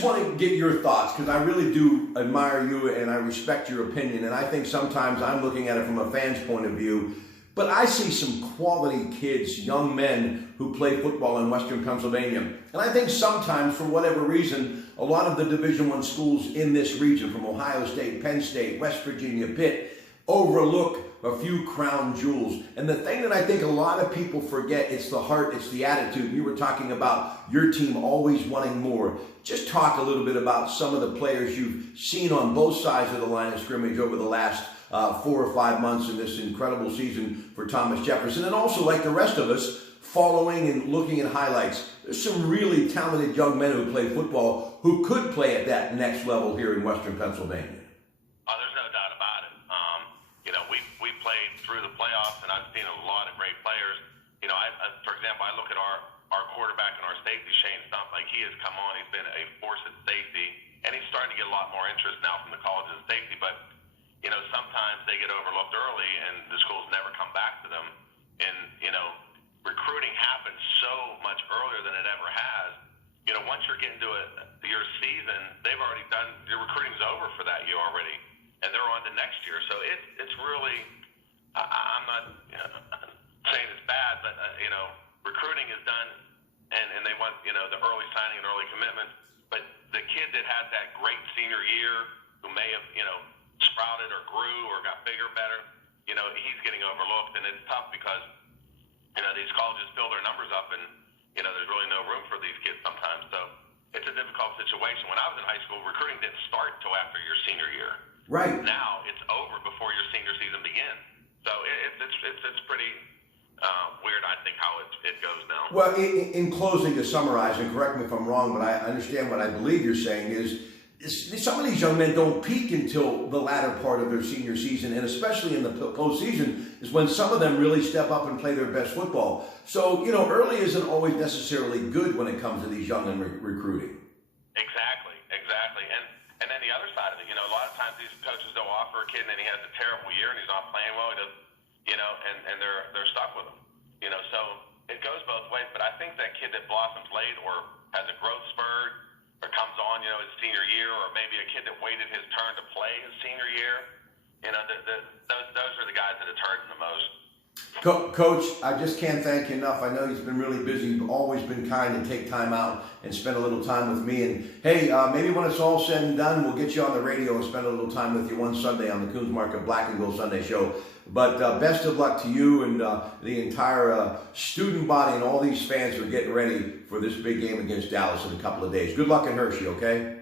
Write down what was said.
just want to get your thoughts, because I really do admire you and I respect your opinion. And I think sometimes I'm looking at it from a fan's point of view. But I see some quality kids, young men who play football in Western Pennsylvania. And I think sometimes, for whatever reason, a lot of the Division I schools in this region, from Ohio State, Penn State, West Virginia, Pitt, overlook a few crown jewels. And the thing that I think a lot of people forget, it's the heart, it's the attitude. You were talking about your team always wanting more. Just talk a little bit about some of the players you've seen on both sides of the line of scrimmage over the last 4 or 5 months in this incredible season for Thomas Jefferson. And also, like the rest of us, following and looking at highlights. There's some really talented young men who play football who could play at that next level here in Western Pennsylvania. Oh, there's no doubt about it. We played through the playoffs, and I've seen a lot of great players. For example, I look at our quarterback and our safety, Shane Stump. Like, he has come on. He's been a force at safety, and he's starting to get a lot more interest now from the colleges of safety. But sometimes they get overlooked early, and the schools never come back to them. And recruiting happens so much earlier than it ever has. Once you're getting to your season, they've already done, your recruiting's over for that year already, and they're on to next year. So it's really, I'm not saying it's bad, but recruiting is done, and they want the early signing and early commitment. But the kid that had that great senior year, who may have sprouted or grew or got bigger, better, he's getting overlooked, and it's tough because these colleges fill their numbers up, and there's really no room for these kids sometimes. So it's a difficult situation. When I was in high school, recruiting didn't start till after your senior year. Right. Now it's over before your senior season begins. So it's pretty weird, I think, how it goes now. Well, in closing, to summarize, and correct me if I'm wrong, but I understand what I believe you're saying is some of these young men don't peak until the latter part of their senior season, and especially in the postseason is when some of them really step up and play their best football. So, early isn't always necessarily good when it comes to these young and recruiting. Exactly. And then the other side of it, a lot of times these coaches don't offer a kid and then he has a terrible year and he's not playing well, and they're stuck with him. So it goes both ways, but I think that kid that blossoms late or has a growth spurt or comes on, his senior year, or maybe a kid that waited his turn to play his senior year, those are the guys that it's hurting the most. Coach, I just can't thank you enough. I know you've been really busy. You've always been kind to take time out and spend a little time with me. And hey, maybe when it's all said and done, we'll get you on the radio and spend a little time with you one Sunday on the Coons Market Black and Gold Sunday Show. But best of luck to you and the entire student body and all these fans who are getting ready for this big game against Dallas in a couple of days. Good luck in Hershey, okay?